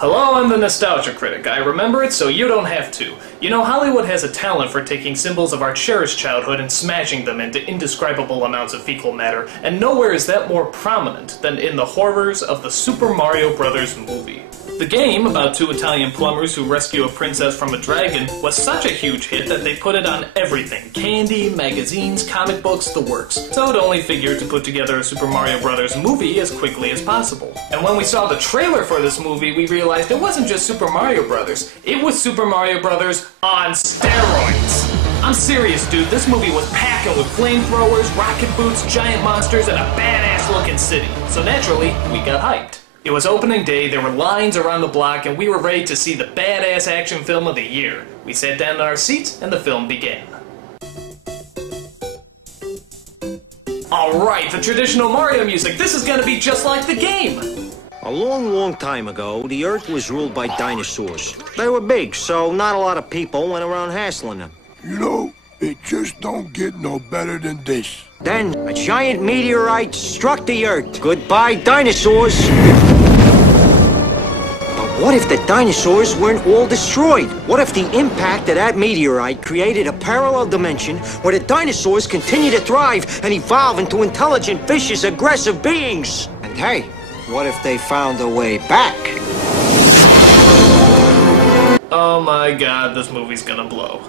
Hello, I'm the Nostalgia Critic. I remember it so you don't have to. You know, Hollywood has a talent for taking symbols of our cherished childhood and smashing them into indescribable amounts of fecal matter, and nowhere is that more prominent than in the horrors of the Super Mario Bros. Movie. The game, about two Italian plumbers who rescue a princess from a dragon, was such a huge hit that they put it on everything. Candy, magazines, comic books, the works. So it only figured to put together a Super Mario Bros. Movie as quickly as possible. And when we saw the trailer for this movie, we realized it wasn't just Super Mario Bros. It was Super Mario Bros. On steroids! I'm serious, dude. This movie was packing with flamethrowers, rocket boots, giant monsters, and a badass-looking city. So naturally, we got hyped. It was opening day, there were lines around the block, and we were ready to see the badass action film of the year. We sat down in our seats, and the film began. Alright, the traditional Mario music. This is gonna be just like the game! A long, long time ago, the Earth was ruled by dinosaurs. They were big, so not a lot of people went around hassling them. You know, it just don't get no better than this. Then, a giant meteorite struck the Earth. Goodbye, dinosaurs! But what if the dinosaurs weren't all destroyed? What if the impact of that meteorite created a parallel dimension where the dinosaurs continue to thrive and evolve into intelligent, vicious, aggressive beings? And hey, what if they found a way back? Oh my god, this movie's gonna blow.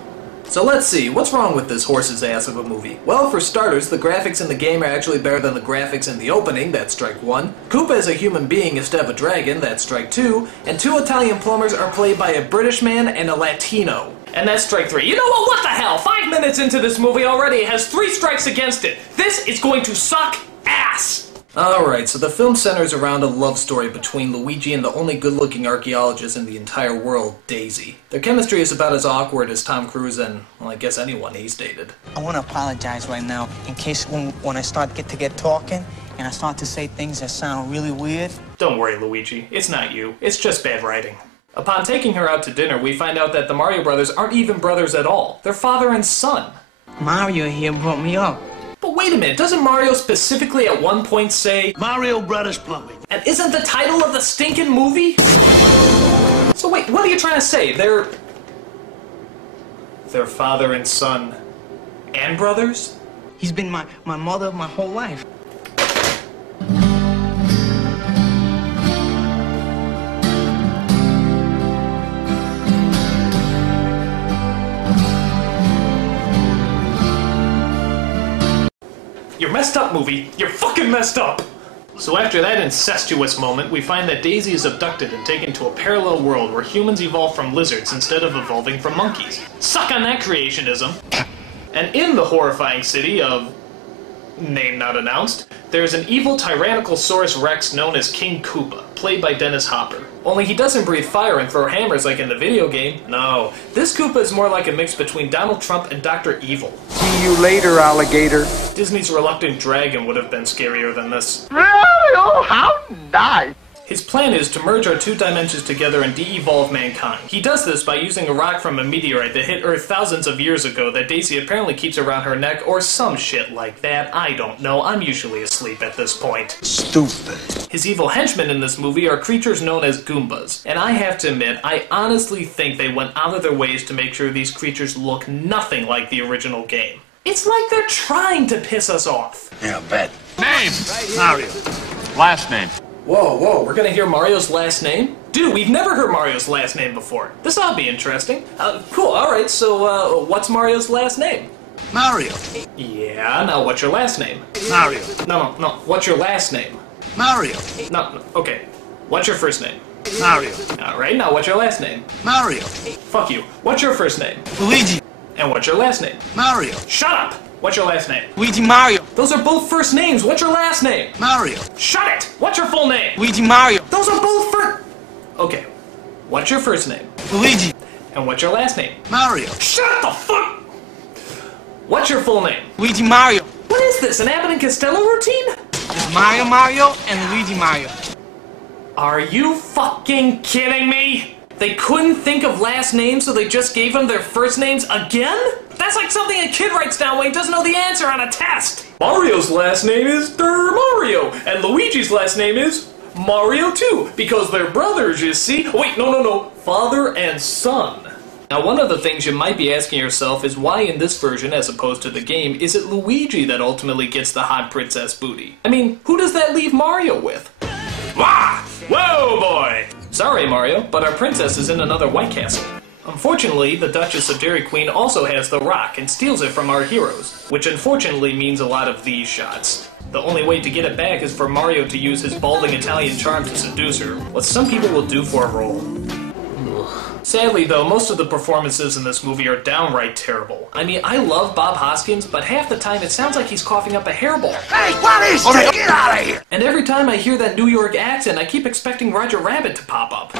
So let's see, what's wrong with this horse's ass of a movie? Well, for starters, the graphics in the game are actually better than the graphics in the opening, that's strike one. Koopa as a human being instead of a dragon, that's strike two. And two Italian plumbers are played by a British man and a Latino. And that's strike three. You know what the hell? 5 minutes into this movie already, it has 3 strikes against it. This is going to suck ass! Alright, so the film centers around a love story between Luigi and the only good-looking archaeologist in the entire world, Daisy. Their chemistry is about as awkward as Tom Cruise and, well, I guess anyone he's dated. I want to apologize right now in case when I start to get talking and I start to say things that sound really weird. Don't worry, Luigi. It's not you. It's just bad writing. Upon taking her out to dinner, we find out that the Mario brothers aren't even brothers at all. They're father and son. Mario here brought me up. But wait a minute, doesn't Mario specifically at one point say, Mario Brothers Plumbing? And isn't the title of the stinking movie? So wait, what are you trying to say? They're father and son and brothers? He's been my mother my whole life. You're messed up, movie. You're fucking messed up! So after that incestuous moment, we find that Daisy is abducted and taken to a parallel world where humans evolve from lizards instead of evolving from monkeys. Suck on that creationism! And in the horrifying city of... name not announced, there's an evil Tyrannosaurus Rex known as King Koopa, played by Dennis Hopper. Only he doesn't breathe fire and throw hammers like in the video game. No, this Koopa is more like a mix between Donald Trump and Dr. Evil. See you later, alligator. Disney's Reluctant Dragon would have been scarier than this. Really? Oh, how nice. His plan is to merge our 2 dimensions together and de-evolve mankind. He does this by using a rock from a meteorite that hit Earth thousands of years ago that Daisy apparently keeps around her neck, or some shit like that. I don't know. I'm usually asleep at this point. Stupid. His evil henchmen in this movie are creatures known as Goombas. And I have to admit, I honestly think they went out of their ways to make sure these creatures look nothing like the original game. It's like they're trying to piss us off. Yeah, I bet. Name? Mario. Last name? Whoa, we're gonna hear Mario's last name? Dude, we've never heard Mario's last name before. This ought to be interesting. Cool, alright, so, what's Mario's last name? Mario. Yeah, now what's your last name? Mario. No, what's your last name? Mario. No, okay. What's your first name? Mario. Alright, now what's your last name? Mario. Fuck you. What's your first name? Luigi. And what's your last name? Mario. Shut up! What's your last name? Luigi Mario. Those are both first names. What's your last name? Mario. Shut it! What's your full name? Luigi Mario. Those are both first... Okay. What's your first name? Luigi. And what's your last name? Mario. Shut the fuck... What's your full name? Luigi Mario. What is this, an Abbott and Costello routine? There's Mario and Luigi Mario. Are you fucking kidding me? They couldn't think of last names, so they just gave them their first names again? That's like something a kid writes down when he doesn't know the answer on a test. Mario's last name is Mario, and Luigi's last name is Mario too, because they're brothers, you see. Wait, no. Father and son. Now, one of the things you might be asking yourself is why in this version, as opposed to the game, is it Luigi that ultimately gets the hot princess booty? I mean, who does that leave Mario with? Wah! Whoa, boy! Sorry, Mario, but our princess is in another White Castle. Unfortunately, the Duchess of Dairy Queen also has the rock and steals it from our heroes, which unfortunately means a lot of these shots. The only way to get it back is for Mario to use his balding Italian charm to seduce her, what some people will do for a role. Sadly, though, most of the performances in this movie are downright terrible. I mean, I love Bob Hoskins, but half the time it sounds like he's coughing up a hairball. Hey, what is this? Get out of here! And every time I hear that New York accent, I keep expecting Roger Rabbit to pop up.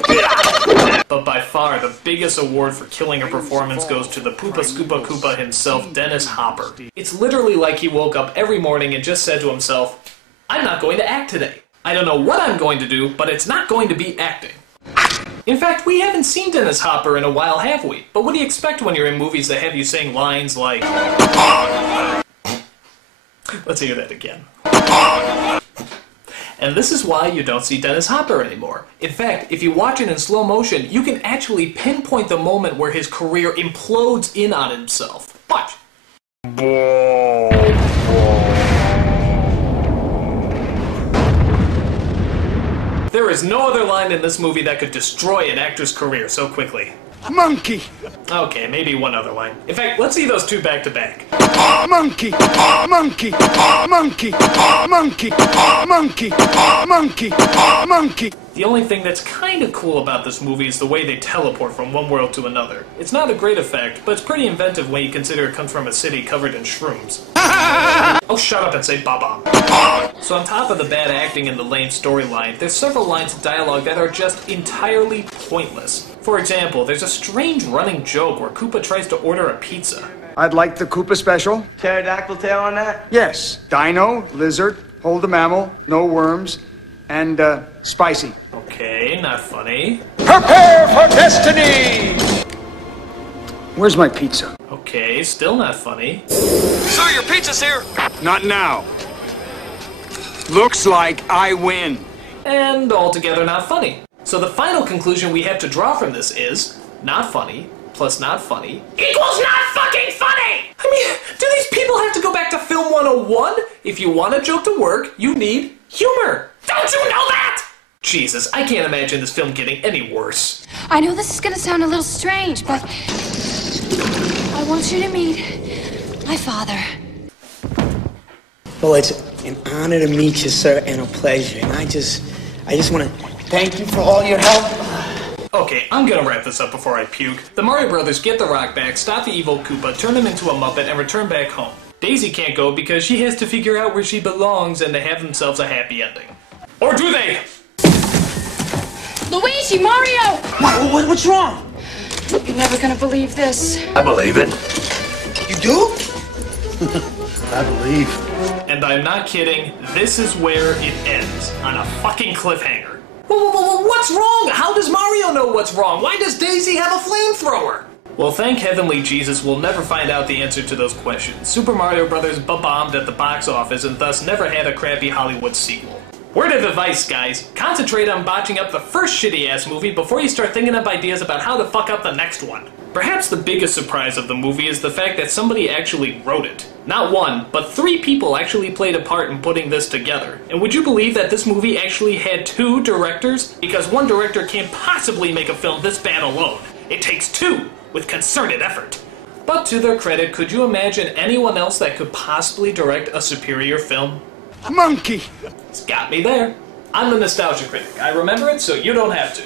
But by far, the biggest award for killing a performance goes to the Poopa Scoopa Koopa himself, Dennis Hopper. It's literally like he woke up every morning and just said to himself, I'm not going to act today. I don't know what I'm going to do, but it's not going to be acting. In fact, we haven't seen Dennis Hopper in a while, have we? But what do you expect when you're in movies that have you saying lines like... Let's hear that again. And this is why you don't see Dennis Hopper anymore. In fact, if you watch it in slow motion, you can actually pinpoint the moment where his career implodes in on himself. Watch. There is no other line in this movie that could destroy an actor's career so quickly. Monkey! Okay, maybe one other line. In fact, let's see those two back to back. Monkey! Monkey! Monkey! Monkey! Monkey! Monkey! Monkey! The only thing that's kind of cool about this movie is the way they teleport from one world to another. It's not a great effect, but it's pretty inventive when you consider it comes from a city covered in shrooms. Oh, shut up and say Baba. So on top of the bad acting and the lame storyline, there's several lines of dialogue that are just entirely pointless. For example, there's a strange running joke where Koopa tries to order a pizza. I'd like the Koopa special. Pterodactyl tail on that? Yes. Dino, lizard, hold a mammal, no worms, and, spicy. Okay, not funny. Prepare for destiny! Where's my pizza? Okay, still not funny. Sir, your pizza's here! Not now. Looks like I win. And altogether not funny. So the final conclusion we have to draw from this is, not funny plus not funny equals not fucking funny! I mean, do these people have to go back to Film 101? If you want a joke to work, you need humor. Don't you know that? Jesus, I can't imagine this film getting any worse. I know this is gonna sound a little strange, but I want you to meet my father. Well, it's an honor to meet you, sir, and a pleasure. And I just want to thank you for all your help. Okay, I'm gonna wrap this up before I puke. The Mario Brothers get the rock back, stop the evil Koopa, turn him into a Muppet, and return back home. Daisy can't go because she has to figure out where she belongs, and they have themselves a happy ending. Or do they? Luigi, Mario! What's wrong? You're never gonna believe this. I believe it. You do? I believe. And I'm not kidding, this is where it ends, on a fucking cliffhanger. What's wrong? How does Mario know what's wrong? Why does Daisy have a flamethrower? Well, thank Heavenly Jesus, we'll never find out the answer to those questions. Super Mario Bros. Bombed at the box office and thus never had a crappy Hollywood sequel. Word of advice, guys, concentrate on botching up the first shitty-ass movie before you start thinking up ideas about how to fuck up the next one. Perhaps the biggest surprise of the movie is the fact that somebody actually wrote it. Not one, but 3 people actually played a part in putting this together. And would you believe that this movie actually had 2 directors? Because one director can't possibly make a film this bad alone. It takes 2, with concerted effort. But to their credit, could you imagine anyone else that could possibly direct a superior film? Monkey! It's got me there. I'm the Nostalgia Critic. I remember it so you don't have to.